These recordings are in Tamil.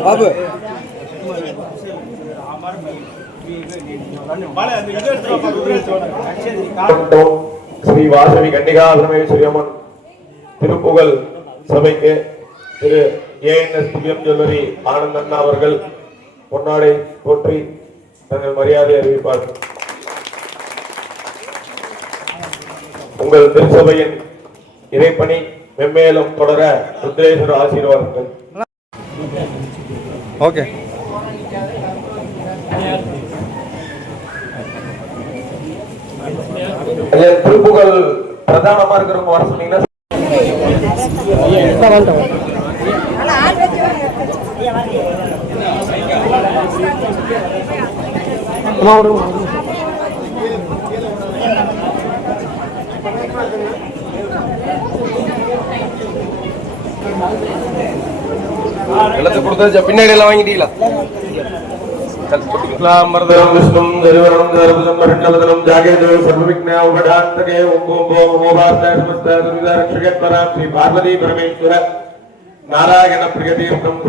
బాబు ஸ்ரீ வாசவி கன்னிகா பரமேஸ்வரி திருப்புகழ் சபைக்கு திரு ஏஎன்எஸ் புதியம் ஜுவல்லரி ஆனந்தண்ணா அவர்கள் பொன்னாடை போற்றி தங்கள் மரியாதை அறிவிப்பார்கள் உங்கள் திருச்சபையின் இறைப்பணி மென்மேலும் தொடர ருத்ரேஸ்வர ஆசீர்வாதங்கள். ఓకే ஐயா, திருப்புகழ் பிரதானமா இருக்கிறவங்க வர சொன்னீங்கன்னா ஒரு எல்லாத்தையும் கொடுத்தாச்சா பின்னாடி எல்லாம் வாங்கிட்டீங்களா? கல்புட்டிக்லாமர்தம் விஷ்ணும் தரிவரம் தர்பதம் பரிண்டலதனம் ஜாகேதவே நாராயண பிரகதீர்த்தம்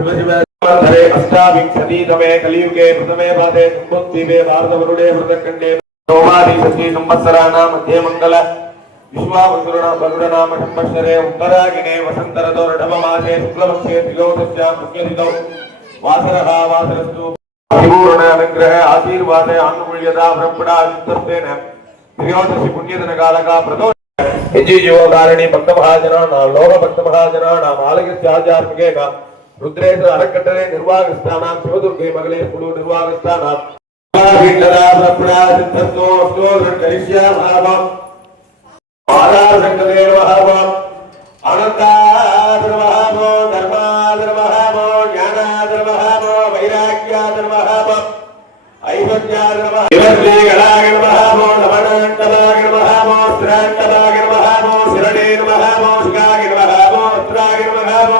ಅಷ್ಟಾವಿಂಶತಿತಮೇ ಕಲಿಯುಗೆ, ಪ್ರಥಮೇ ಭಾರತ ಸಂಪುತ್ತೀವೆ ಹೃದಯ ಕಂಡೆ ಸೋಮಾದಿ ಸತಿ, ಸಂವತ್ಸರಾಣ, ಮಧ್ಯೆ ಮಂಗಲ, ವಿಶ್ವಾವಸುರಣ ವರುಡನಾಮ ಸಂವತ್ಸರೆ ಉತ್ತರಾಗಿನೆ ವಸಂತರದೋ ರಢವ ಮಾಸೆ ಶುಕ್ಲಪಕ್ಷೆ ತ್ರಿಗೋದಶ್ಯ ಮುಖ್ಯದಿತೌ ವಾಸರ ವಾಸರಸ್ತು, ಪರಿಪೂರ್ಣ ಅನುಗ್ರಹ, ಆಶೀರ್ವಾದ ಅನುಕೂಲ್ಯದ ಬ್ರಹ್ಮಣ ಅನುತ್ತಸ್ತೇನ ತ್ರಿಯೋದಶಿ ಪುಣ್ಯದನ ಕಾಲಕ ಪ್ರದೋ ಹೆಜ್ಜಿ ಜೀವಕಾರಣಿ ಭಕ್ತ ಮಹಾಜನ ಲೋಕ ಭಕ್ತ ಮಹಾಜನ ನಾಮಾಲಯ ತ್ಯಾಜಾರ್ಮಿಗೆ ರುದ್ರೇಶ ಅರಕಟ್ಟಣೆ ನಿರ್ವಾಹ ಸ್ಥಾನ ಶಿವದುರ್ಗೆ ಮಗಳೇ ಕುಳು ನಿರ್ವಾಹ ಸ್ಥಾನ ಅನಂತಾಧರ್ಮೋ ಧರ್ಮಾಧರ್ಮೋ ಜ್ಞಾನಾಧರ್ಮೋ ವೈರಾಗ್ಯಾಧರ್ಮ ಐವತ್ಯಾಧರ್ಮ ಗಣಾಗಣಮೋ ನಮನಾಂಟಮಾಗಣಮೋ ಸ್ಥಿರಾಂಟಮಾಗಣಮೋ ಶಿರಣೇರ್ಮೋ ಶಿಖಾಗಿರ್ಮೋ ಹತ್ರಾಗಿರ್ಮೋ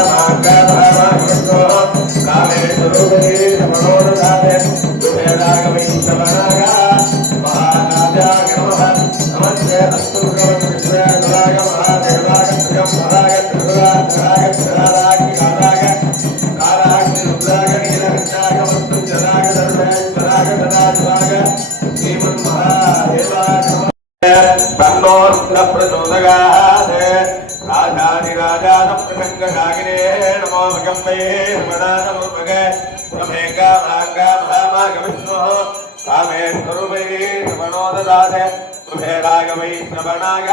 ಬಂದೋರ್ಪುರ ಪ್ರಚೋದಗಾತ್ ರಾಜಾಧಿರಾಜಾನ ಪ್ರಸಂಗ ಸಾಗಿರೇ ನಮೋ ಭಗಂಬೇ ಸರ್ವದಾ ನಮೋ ಭಗ ಪ್ರಮೇಕ ಮಹಾಂಗ ಮಹಾಮಾಗ ವಿಷ್ಣು ಕಾಮೇ ಸ್ವರೂಪೈ ಶ್ರವಣೋದಾತೆ ಸುಭೇ ರಾಗವೈ ಶ್ರವಣಾಗ